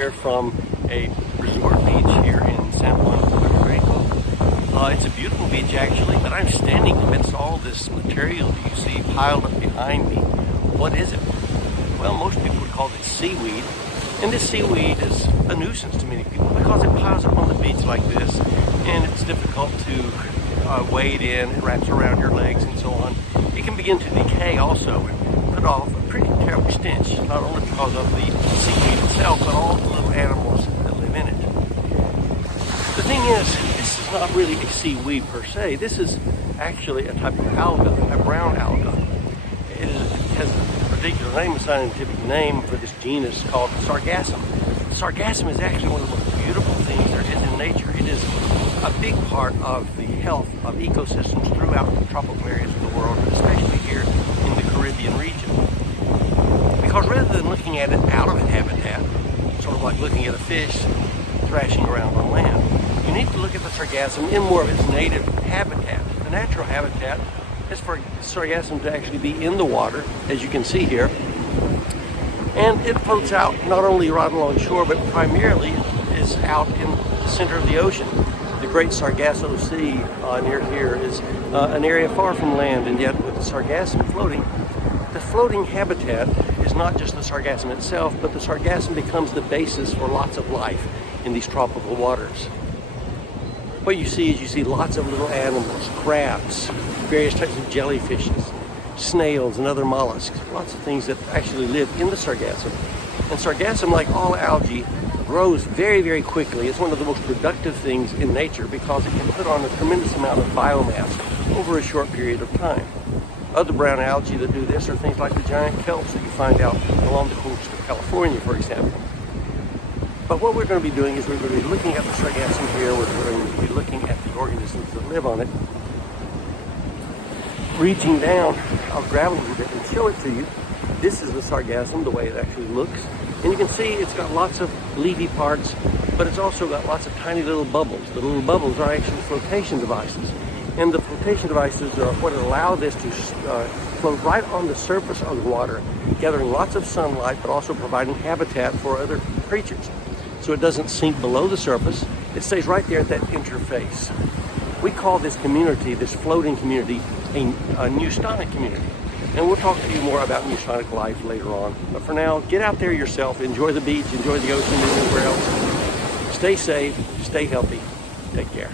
here from a resort beach here in San Juan, Puerto Rico. It's a beautiful beach actually, but I'm standing amidst all this material that you see piled up behind me. What is it? Well, most people would call it seaweed. And this seaweed is a nuisance to many people because it piles up on the beach like this, and it's difficult to wade in. It wraps around your legs and so on. It can begin to decay also and put off a pretty terrible stench, not only because of the seaweed itself, but all the little animals that live in it. The thing is, this is not really a seaweed per se. This is actually a type of alga, a brown alga. It has a particular name, a scientific name for this genus called Sargassum. Sargassum is actually one of the most beautiful things there is in nature. It is a big part of the health of ecosystems throughout the tropical areas of the world, especially here in the Caribbean region. Because rather than looking at it out of a habitat, sort of like looking at a fish thrashing around on land, you need to look at the sargassum in more of its native habitat. The natural habitat is for sargassum to actually be in the water, as you can see here. And it floats out not only right along shore, but primarily is out in the center of the ocean. The Great Sargasso Sea near here is an area far from land, and yet with the sargassum floating, the floating habitat is not just the sargassum itself, but the sargassum becomes the basis for lots of life in these tropical waters. What you see is lots of little animals, crabs, various types of jellyfishes, snails and other mollusks, lots of things that actually live in the sargassum. And sargassum, like all algae, grows very, very quickly. It's one of the most productive things in nature because it can put on a tremendous amount of biomass over a short period of time. Other brown algae that do this are things like the giant kelps that you find out along the coast of California, for example. But what we're going to be doing is we're going to be looking at the sargassum here. We're going to be looking at the organisms that live on it. Reaching down, I'll grab a little bit and show it to you. This is the sargassum, the way it actually looks. And you can see it's got lots of leafy parts, but it's also got lots of tiny little bubbles. The little bubbles are actually flotation devices. And the flotation devices are what allow this to float right on the surface of the water, gathering lots of sunlight, but also providing habitat for other creatures. So it doesn't sink below the surface. It stays right there at that interface. We call this community, this floating community, a neustonic community. And we'll talk to you more about neustonic life later on. But for now, get out there yourself, enjoy the beach, enjoy the ocean and everywhere else. Stay safe, stay healthy, take care.